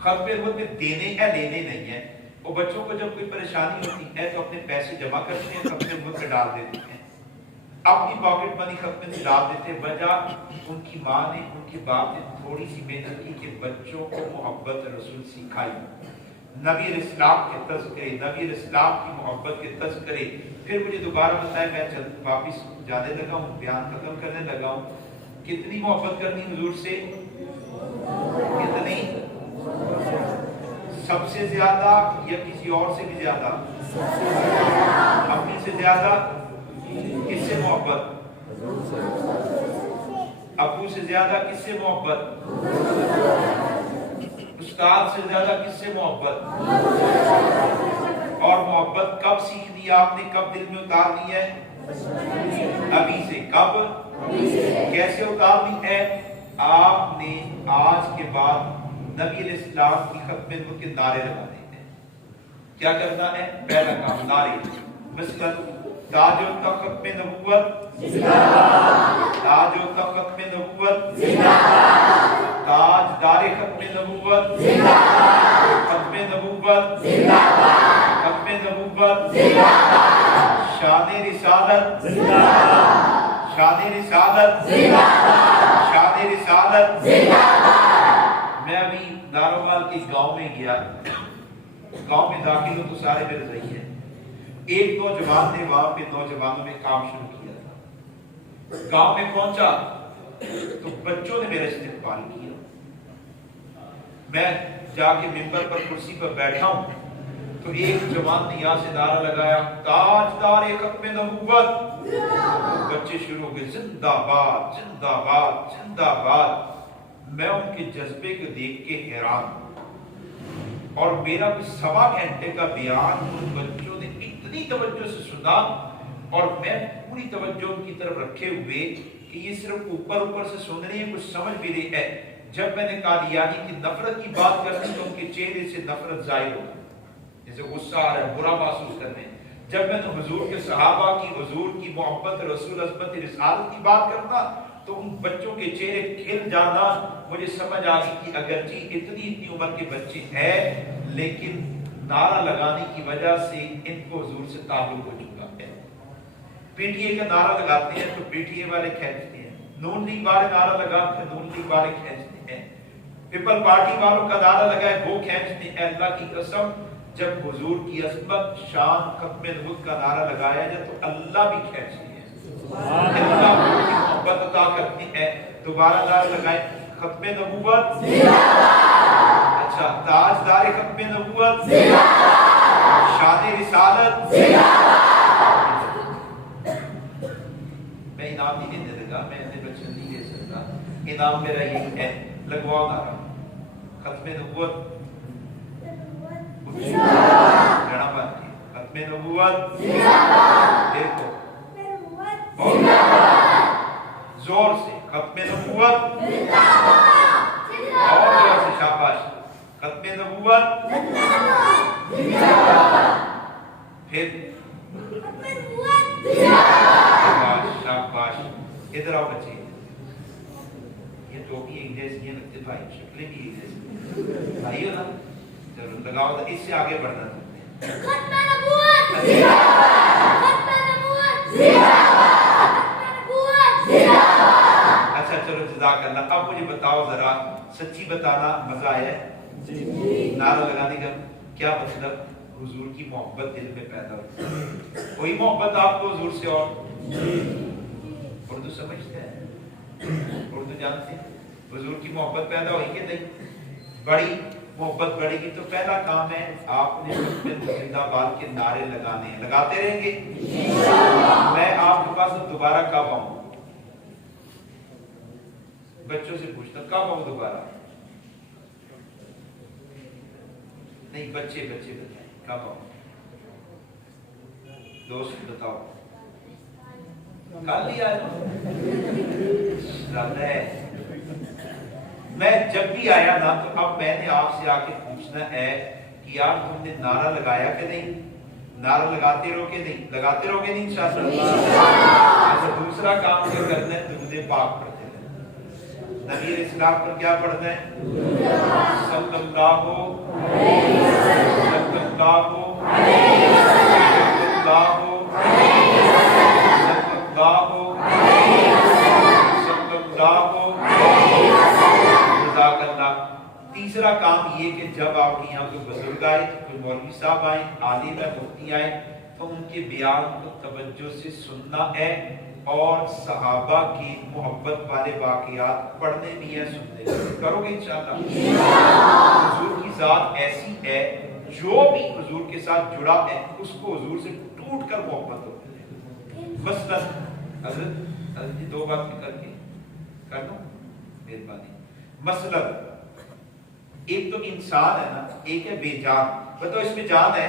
ختم نبوت میں دینے ہے لینے نہیں ہے۔ وہ بچوں کو جب کوئی پریشانی ہوتی ہے تو اپنے پیسے جمع کرتے ہیں، ختم نبوت میں ڈال دیتے ہیں، اپنی پاکٹ منی ختم میں ڈال دیتے ہیں۔ وجہ ان کی ماں نے، ان کے باپ نے تھوڑی سی محنت کی کہ بچوں کو محبت رسول سکھائی، نبی علیہ السلام کے تذکرے، نبی علیہ السلام کی محبت کے تذکرے۔ پھر مجھے دوبارہ بتایا، میں واپس جانے لگا ہوں، بیان ختم کرنے لگا ہوں، کتنی محبت کرنی حضور سے؟ کتنی؟ سب سے زیادہ یا کسی اور سے بھی زیادہ؟ اپنی سے زیادہ؟ کس سے محبت؟ ابو سے زیادہ کس سے محبت؟ استاد سے زیادہ کس سے محبت؟ اور محبت کب سیکھنی ہے آپ نے, کب دل میں اتارنی ہے؟ ابھی سے. کب؟ کیسے اتارنی ہے؟ آپ نے آج کے بعد نبی علیہ السلام کی ختم نبوت کے نعرے لگانے ہیں. کیا کرنا ہے؟ پہلا کام نعرے. مثلا تاج و تخت ختم نبوت زندہ باد, تاج و تخت ختم نبوت زندہ باد, تاج دار ختم نبوت زندہ باد, ختم نبوت زندہ باد, ختم نبوت زندہ باد, شان رسالت زندہ باد, شان رسالت زندہ باد, شان رسالت زندہ باد. میں ابھی دارومال کے گاؤں میں گیا, گاؤں میں داخل ہو تو سارے مل رہی ہیں. ایک نوجوان نے وہاں پہ نوجوانوں میں کام شروع کیا تھا. گاؤں میں پہنچا تو بچوں نے میرا استقبال کیا. میں جا کے ممبر پر کرسی پر بیٹھا ہوں تو ایک جوان نے یہاں سے نعرہ لگایا, تاجدار ختم نبوت. بچے شروع ہو گئے, زندہ باد زندہ باد زندہ باد. میں ان کے جذبے کو دیکھ کے حیران ہوں, اور میرا کچھ 1.25 گھنٹے کا بیان ان بچوں نے اتنی توجہ سے سنا, اور میں پوری توجہ ان کی طرف رکھے ہوئے کہ یہ صرف اوپر اوپر سے سن رہی ہے, کچھ سمجھ بھی نہیں ہے. جب میں نے قادیانی کی نفرت کی بات کرنی تو ان کے چہرے سے نفرت ظاہر ہو, جیسے غصہ آ رہا ہے, برا محسوس کرنے. جب میں نے حضور کے صحابہ کی, حضور کی محبت, رسول عظمت رسالت کی بات کرنا تو ان بچوں کے چہرے کھل جانا, مجھے سمجھ آ گئی کہ اگرچہ اتنی عمر کے بچے ہیں لیکن نعرہ لگانے کی وجہ سے ان کو حضور سے تعلق ہو چکا ہے. پی ٹی اے کا نعرہ لگاتے ہیں تو پی ٹی اے والے کھینچتے ہیں, نون لیگ والے نعرہ لگاتے ہیں, نون لیگ والے کھینچتے ہیں, پیپل پارٹی والوں کا نعرہ لگائے وہ کھینچتے ہیں. اللہ کی قسم جب حضور کی عظمت, شان, ختم نبوت کا نعرہ لگایا جائے تو اللہ بھی کھینچتے ہیں, اللہ کی محبت عطا کرتی ہے. دوبارہ نعرہ لگائیں, ختم نبوت زندہ باد. اچھا, تاجدار ختم نبوت زندہ باد, شان رسالت زندہ باد. میں انعام نہیں دینے لگا, میں اپنے بچے نہیں دے سکتا, انعام میرا یہی ہے, لگواؤ نعرہ ختم نبوت گڑا بات کی, ختم نبوت زندہ باد. دیکھو زور سے ختم نبوت زندہ باد, اور زور سے, شاباش, ختم نبوت زندہ باد. پھر شاباش شاباش. ادھر آؤ بچے, یہ ٹوپی ایک جیسی ہیں لگتے بھائی, شکلیں بھی ایک جیسی بھائی ہو نا. چلو لگاؤ, اس سے آگے بڑھنا چاہتے ہیں. ختم نبوت زندہ باد, ختم نبوت زندہ باد, ختم نبوت زندہ باد. اچھا چلو جزاک اللہ. اب مجھے بتاؤ ذرا, سچی بتانا مزہ آیا ہے نعرہ لگانے کا؟ کیا مطلب؟ حضور کی محبت دل میں پیدا ہوئی. کوئی محبت آپ کو حضور سے؟ اور اردو سمجھتے ہیں, اردو جانتے ہیں؟ حضور کی محبت پیدا ہوئی کہ نہیں؟ بڑی محبت بڑھے گی تو پہلا کام ہے آپ نے زندہ باد کے نعرے لگانے ہیں. لگاتے رہیں گے؟ میں آپ کے پاس دوبارہ کب آؤں؟ بچوں سے پوچھتا کب آؤں دوبارہ؟ نہیں, بچے بچے بتائیں کب آؤں. دوست بتاؤ, کل ہی آیا ہے. میں جب بھی آیا نا تو اب میں نے آپ سے آ کے پوچھنا ہے کہ یار تم نے نعرہ لگایا کہ نہیں؟ نعرہ لگاتے رہو کہ نہیں؟ لگاتے رہو کہ نہیں انشاءاللہ. دوسرا کام کیا کرنا ہے؟ درود پاک پڑھتے ہیں. نبی علیہ السلام پر کیا پڑھنا ہے؟ صلی اللہ علیہ وسلم, صلی اللہ علیہ وسلم, صلی اللہ علیہ وسلم, صلی اللہ علیہ وسلم, صلی اللہ علیہ وسلم. جزاک اللہ. تیسرا کام یہ کہ جب آپ کے یہاں کوئی بزرگ آئے, کوئی مولوی صاحب آئے, عالم ہے, مفتی آئے, تو ان کے بیان کو توجہ سے سننا ہے, اور صحابہ کی محبت والے واقعات پڑھنے بھی ہیں, سننے بھی. کرو گے انشاءاللہ؟ حضور کی ذات ایسی ہے جو بھی حضور کے ساتھ جڑا ہے اس کو حضور سے ٹوٹ کر محبت ہوتی ہے. مثلا حضرت جی 2 بات کر کے کر لو مہربانی. مثلا ایک تو انسان ہے نا, ایک ہے بے جان. بتاؤ اس میں جان ہے؟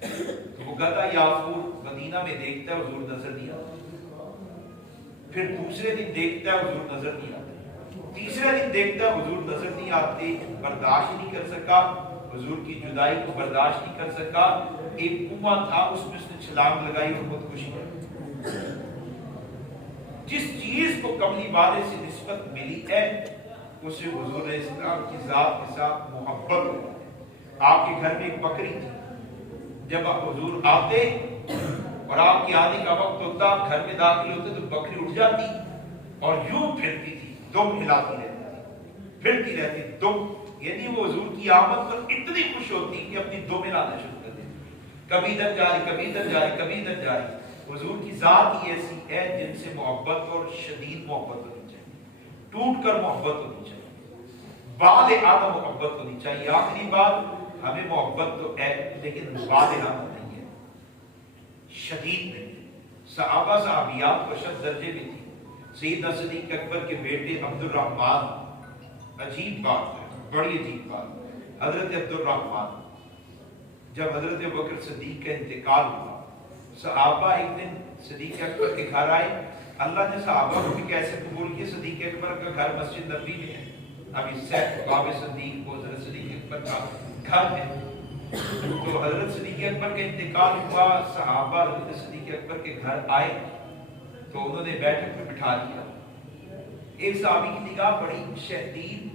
تو وہ گدھا یافور مدینہ میں دیکھتا ہے حضور نظر نہیں آتا، پھر دوسرے دن دیکھتا ہے حضور نظر نہیں آتے، تیسرے دن دیکھتا ہے حضور نظر نہیں آتے، برداشت نہیں کر سکا، حضور کی جدائی کو برداشت نہیں کر سکا، ایک کنواں تھا اس میں اس نے چھلانگ لگائی اور خودکشی کی۔ جس چیز کو قبلی والے سے نسبت ملی ہے اسے حضور اسلام کی ذات کے ساتھ محبت ہو۔ آپ کے گھر میں ایک بکری تھی، جب آپ حضور آتے اور آپ کے آنے کا وقت ہوتا، گھر میں داخل ہوتے تو بکری اٹھ جاتی اور یوں پھرتی تھی، دم ہلاتی رہتی تھی، پھرتی رہتی دم، یعنی وہ حضور کی آمد پر اتنی خوش ہوتی کہ اپنی دم ہلانا شروع کر دیتی، کبھی ادھر جا رہی، کبھی ادھر جا رہی، کبھی ادھر جا رہی۔ حضور کی ذات ہی ایسی ہے جن سے محبت اور شدید محبت ہونی چاہیے، ٹوٹ کر محبت ہونی چاہیے، بعد آدم محبت ہونی چاہیے۔ آخری بات، ہمیں محبت تو ہے لیکن بعد آدم نہیں ہے، شدید نہیں ہے۔ صحابہ صحابیات کو شد درجے میں تھی۔ سیدنا صدیق اکبر کے بیٹے عبد الرحمن، عجیب بات ہے، بڑی عجیب بات، حضرت عبد الرحمن جب حضرت ابوبکر صدیق کا انتقال ہوا، صحابہ ایک دن صدیق اکبر کے گھر آئے۔ اللہ نے صحابہ کو بھی کیسے قبول کیا؟ صدیق اکبر کا گھر مسجد نبی میں ہے، ابھی سیف باب صدیق کو حضرت صدیق اکبر کا گھر ہے، تو حضرت صدیق اکبر کا انتقال ہوا، صحابہ حضرت صدیق اکبر کے گھر آئے تو انہوں نے بیٹھک میں بٹھا دیا۔ ایک صحابی کی نگاہ بڑی شدید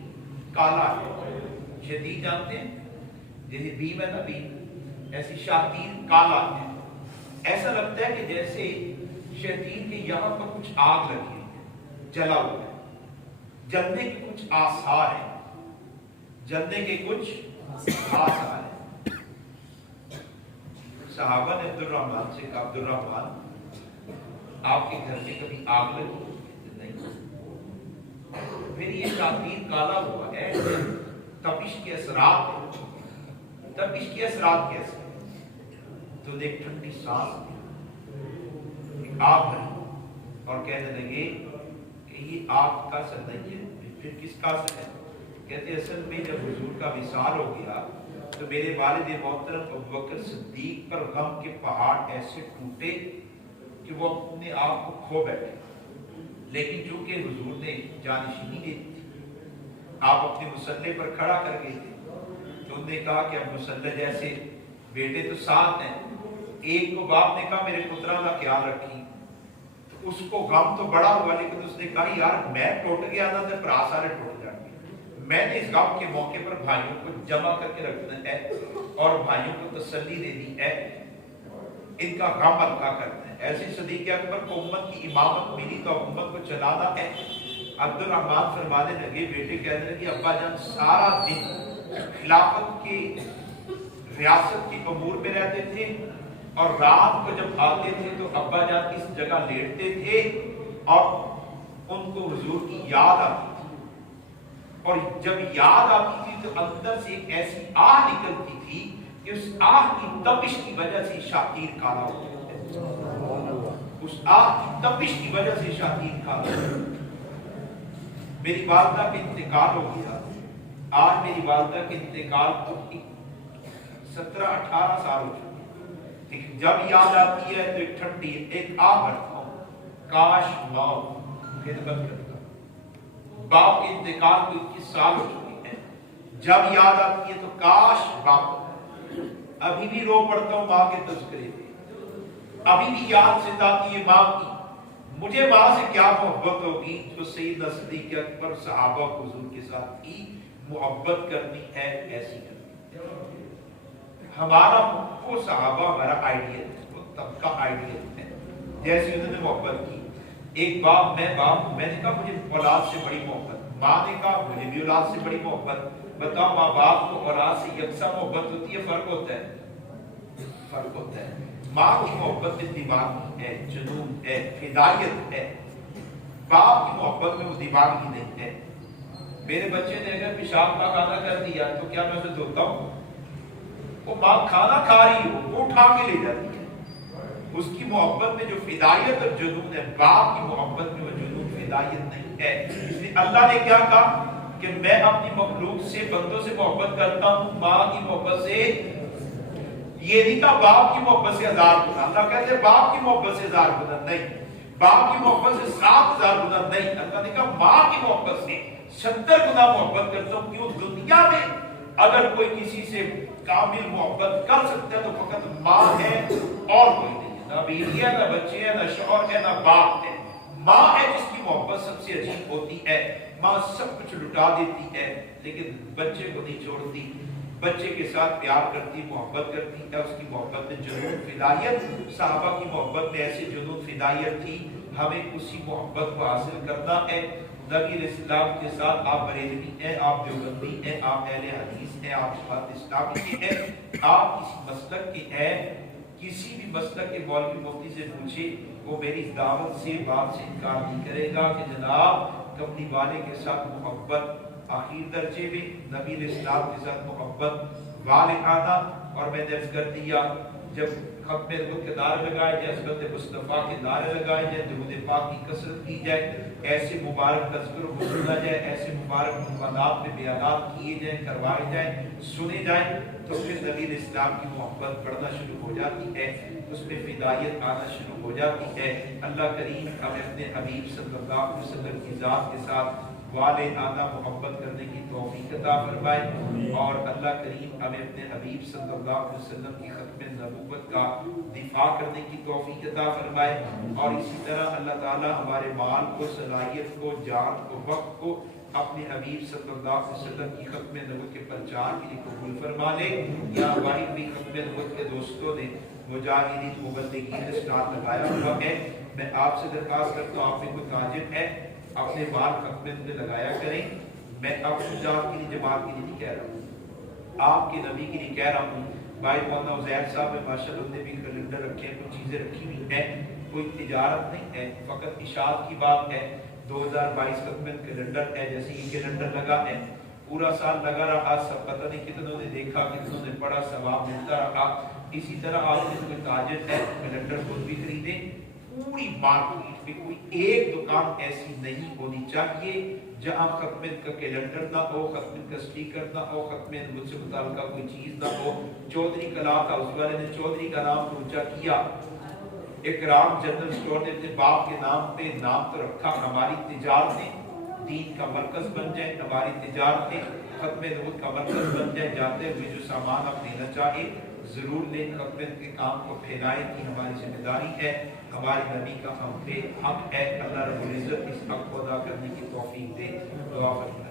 کالا ہے، شدید جانتے ہیں جیسے بیم ہے نا، بیم، ایسی شدید کالا ہے، ایسا لگتا ہے کہ جیسے شدید کے یہاں پر کچھ آگ لگی ہے، جلا ہوا ہے، جلنے کے کچھ آثار ہیں، جلنے کے کچھ آثار ہیں۔ صحابہ نے عبد الرحمن سے کہا، عبد الرحمن آپ کے گھر میں کبھی آگ لگی؟ نہیں۔ پھر یہ شدید کالا ہوا ہے، تپش کے اثرات ہیں۔ تپش کے اثرات کیسے؟ تو ایک ٹھنڈی سانس ایک آگ بھری اور کہنے لگے کہ یہ آگ کا اثر نہیں ہے، پھر کس کا اثر ہے؟ کہتے اصل میں جب حضور کا وصال ہو گیا تو میرے والد محترم ابوبکر صدیق پر غم کے پہاڑ ایسے ٹوٹے کہ وہ اپنے آپ کو کھو بیٹھے، لیکن چونکہ حضور نے جانشینی دی تھی، آپ اپنے مسلح پر کھڑا کر گئے تھے، تو انہوں نے کہا کہ اب مسلح جیسے بیٹے تو ساتھ ہیں، ایک کو باپ نے کہا میرے پترا کا خیال رکھی، تو اس کو غم تو بڑا ہوا، لیکن اس نے کہا یار میں ٹوٹ گیا نا تو برا سارے ٹوٹ جائیں گے، میں نے اس غم کے موقع پر بھائیوں کو جمع کر کے رکھنا ہے اور بھائیوں کو تسلی دینی ہے، ان کا غم ہلکا کرنا ہے۔ ایسے صدیق اکبر کو امت کی امامت ملی تو امت کو چلانا ہے۔ عبد الرحمن فرمانے لگے، بیٹے کہنے لگے ابا جان سارا دن خلافت کے ریاست کی امور میں رہتے تھے اور رات کو جب آتے تھے تو ابا جان اس جگہ لیٹتے تھے اور ان کو حضور کی یاد آتی تھی، اور جب یاد آتی تھی تو اندر سے ایک ایسی آہ نکلتی تھی کہ اس آہ کی تپش کی وجہ سے شاطیر کالا ہو جاتا ہے، اس آہ کی تپش کی وجہ سے شاطیر کالا ہو جاتا ہے۔ میری والدہ کا انتقال ہو گیا، آج میری والدہ کے انتقال کو 17-18 سال ہو چکے، لیکن جب یاد آتی ہے تو ایک ٹھنڈی ایک آہ بھرتا ہوں، کاش ماں خدمت کرتا۔ باپ کے انتقال کو 21 سال ہو چکے ہیں، جب یاد آتی ہے تو کاش باپ، ابھی بھی رو پڑتا ہوں ماں کے تذکرے پہ، ابھی بھی یاد ستاتی ہے ماں کی، مجھے ماں سے کیا محبت ہوگی جو سیدنا صدیق اکبر صحابہ کو حضور کے ساتھ کی محبت کرنی ہے، ایسی کرنی ہے۔ ہمارا وہ صحابہ ہمارا آئیڈیل ہے، وہ طبقہ آئیڈیل ہے، جیسی انہوں نے محبت کی۔ ایک باپ میں نے کہا مجھے اولاد سے بڑی محبت، ماں نے کہا مجھے بھی اولاد سے بڑی محبت۔ بتاؤ ماں باپ کو اولاد سے یکساں محبت ہوتی ہے؟ فرق ہوتا ہے، فرق ہوتا ہے۔ ماں کی محبت میں دیوانگی ہے، جنون ہے، فدائیت ہے، باپ کی محبت میں وہ دیوانگی نہیں ہے۔ میرے بچے نے اگر پیشاب کا کھانا کر دیا تو کیا میں اسے دھوتا ہوں؟ وہ ماں کھانا کھا رہی ہو وہ اٹھا کے لے جاتی ہے، اس کی محبت میں جو فدائیت اور جنون ہے، باپ کی محبت میں وہ جنون فدائیت نہیں ہے۔ اس لیے اللہ نے کیا کہا کہ میں اپنی مخلوق سے بندوں سے محبت کرتا ہوں، ماں کی محبت سے یہ نہیں کہا باپ کی محبت سے 1000 گنا، اللہ کہتے ہیں باپ کی محبت سے 1000 گنا نہیں، باپ کی محبت سے 7000 گنا نہیں، اللہ نے کہا ماں کی محبت سے 70 گنا محبت کرتا ہوں۔ کیوں؟ دنیا میں اگر کوئی کسی سے کامل محبت کر سکتا ہے تو فقط ماں ہے اور کوئی نہیں ہے، نہ بیوی ہے، نہ بچے ہیں، نہ شوہر ہے، نہ باپ ہے، ماں ہے جس کی محبت سب سے عجیب ہوتی ہے۔ ماں سب کچھ لٹا دیتی ہے لیکن بچے کو نہیں چھوڑتی، بچے کے ساتھ پیار کرتی، محبت کرتی ہے، اس کی محبت میں جنون فدائیت، صحابہ کی محبت میں ایسے جنون فدائیت تھی، ہمیں اسی محبت کو حاصل کرنا ہے۔ نبی علیہ السلام کے ساتھ آپ بریلوی ہیں، آپ دیوبندی ہیں، آپ اہل حدیث ہیں، آپ جماعت اسلامی کے ہیں، آپ کسی مسلک کے ہیں، کسی بھی مسلک کے مولوی مفتی سے پوچھے وہ میری دعوت سے بات سے انکار نہیں کرے گا کہ جناب کملی والے کے ساتھ محبت آخر درجے میں، نبی علیہ السلام کے ساتھ محبت والہانہ۔ اور میں نے عرض کر دیا جب ختم نبوت کے نعرے لگائے جائے، عصمت مصطفیٰ کے نعرے لگائے جائے، درود پاک کی کثرت کی جائے، ایسے مبارک تذکر کو سنا جائے، ایسے مبارک عنوانات میں بیانات کیے جائیں، کروائے جائیں، سنے جائیں، تو پھر نبی علیہ السلام کی محبت بڑھنا شروع ہو جاتی ہے، اس میں فدائیت آنا شروع ہو جاتی ہے۔ اللہ کریم ہمیں اپنے حبیب صلی اللہ علیہ وسلم کی ذات کے ساتھ والہانہ محبت کرنے کی توفیق عطا فرمائے، اور اللہ کریم ہمیں اپنے حبیب صلی اللہ علیہ وسلم کی ختم نبوت کا دفاع کرنے کی توفیق عطا فرمائے، اور اسی طرح اللہ تعالی ہمارے مال کو، صلاحیت کو، جان کو، وقت کو اپنے حبیب صلی اللہ علیہ وسلم کی ختم نبوت کے پرچار کے لیے قبول فرما لے۔ یا واحد بھی ختم نبوت کے دوستوں نے مجاہدین مبلغین اسناد لگایا ہوا ہے، میں آپ سے درخواست کرتا ہوں، آپ میں کوئی تاجر ہے اپنے مال ختم میں لگایا کریں۔ میں آپ شجاعت کے لیے، جماعت کے لیے نہیں کہہ رہا ہوں، آپ کے نبی کے لیے کہہ رہا ہوں۔ بھائی مولانا عزیر صاحب میں ماشاءاللہ انہوں نے بھی کیلنڈر رکھے ہیں، کچھ چیزیں رکھی ہوئی ہیں، کوئی تجارت نہیں ہے، فقط اشاعت کی بات ہے۔ 2022 ختم کیلنڈر ہے، جیسے یہ کیلنڈر لگا ہے، پورا سال لگا رہا، سب پتہ نہیں کتنوں نے دیکھا، کتنوں نے پڑھا، ثواب ملتا رہا۔ اسی طرح آپ میں کوئی تاجر ہے، کیلنڈر خود بھی خریدیں۔ پوری مارکیٹ میں کوئی ایک دکان ایسی نہیں ہونی چاہیے جہاں ختم کا کیلنڈر نہ ہو، ختم کا سٹیکر نہ ہو، ختم نبوت سے متعلقہ کوئی چیز نہ ہو۔ چودھری کلا تھا، اس والے نے چودھری کا نام اونچا کیا، اکرام جنرل سٹور نے اپنے باپ کے نام پہ نام تو رکھا۔ ہماری تجارتیں دین کا مرکز بن جائیں، ہماری تجارتیں ختم نبوت کا مرکز بن جائیں، جاتے ہوئے جو سامان آپ لینا چاہے ضرور لیں، ختم کے کام کو پھیلائیں کی ہماری ذمہ داری ہے، ہمارے نبی کا ہم پہ حق ہے۔ اللہ رب العزت اس حق کو ادا کرنے کی توفیق دے، دعا فرمائیں۔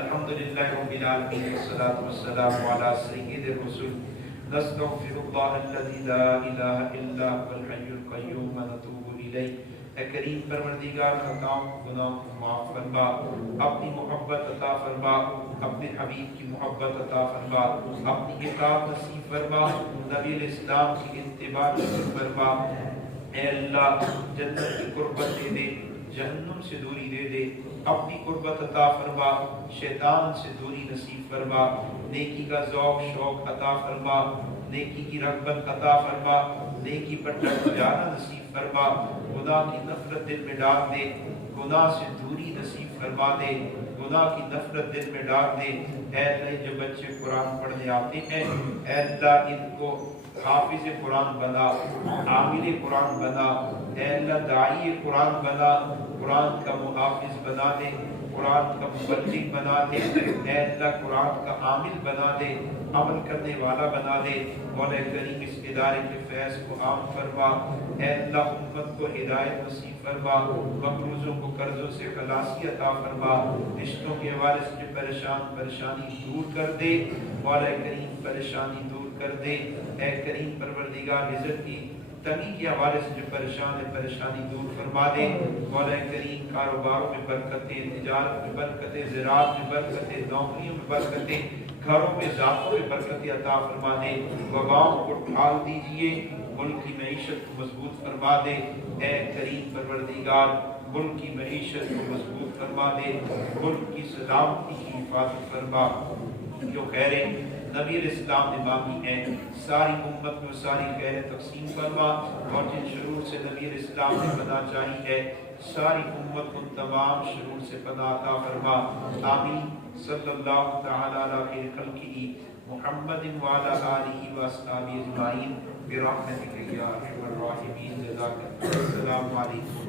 الحمدللہ رب العالمین، والصلاة والسلام علی سید الرسل، نستغفر اللہ الذی لا الہ الا هو الحی القیوم ونتوب الیہ۔ اے کریم پروردگار، خطاؤں گناہوں کو معاف فرما، اپنی محبت عطا فرما، اپنے حبیب کی محبت عطا فرما، اپنی اطاعت نصیب فرما، نبی علیہ السلام کی اتباع نصیب فرما۔ اے اللہ جنت کی قربت دے دے، جہنم سے دوری دے دے، اپنی قربت عطا فرما، شیطان سے دوری نصیب فرما، نیکی کا ذوق شوق عطا فرما، نیکی کی رغبت عطا فرما، نیکی پر ڈٹ جانا نصیب فرما، گناہ کی نفرت دل میں ڈال دے، گناہ سے دوری نصیب فرما دے، گناہ کی نفرت دل میں ڈال دے۔ اے اللہ جو بچے قرآن پڑھنے آتے ہیں، اے اللہ ان کو حافظ قرآن بنا، عامل قرآن بنا، اے اللہ داعی قرآن بنا، قرآن کا محافظ بنا دے، قرآن کا مبلغ بنا دے، اے اللہ قرآن کا عامل بنا دے، عمل کرنے والا بنا دے۔ مولا کریم اس ادارے کے فیض کو عام فرما، اے اللہ امت کو ہدایت نصیب فرما، مقروضوں کو قرضوں سے خلاصی عطا فرما، رشتوں کے حوالے سے جو پریشانی دور کر دے، مولا کریم پریشانی دور کر دے۔ اے کریم پروردگار رزق کی تنگی کے حوالے سے جو پریشان ہے پریشانی دور فرما دے۔ مولا کریم کاروباروں میں برکتیں، تجارت میں برکتیں، زراعت میں برکتیں، نوکریوں میں برکتیں، گھروں میں ذاتوں میں برکتیں عطا فرما دے۔ وباؤں کو ٹھال دیجئے، ملک کی معیشت کو مضبوط فرما دے۔ اے کریم پروردگار ملک کی معیشت کو مضبوط فرما دے، ملک کی سلامتی کی حفاظت فرما۔ جو خیریں نبی علیہ السلام نے مانگی ہیں ساری امت میں ساری خیر تقسیم فرما، اور جن شرور سے نبی علیہ السلام نے پناہ چاہی ہے ساری امت کو تمام شرور سے پناہ عطا فرما۔ آمین۔ صلی اللہ تعالی علی خیر خلقہ محمد وعلى آله وأصحابه أجمعين برحمتك يا أرحم الراحمين. جزاك الله. السلام علیکم.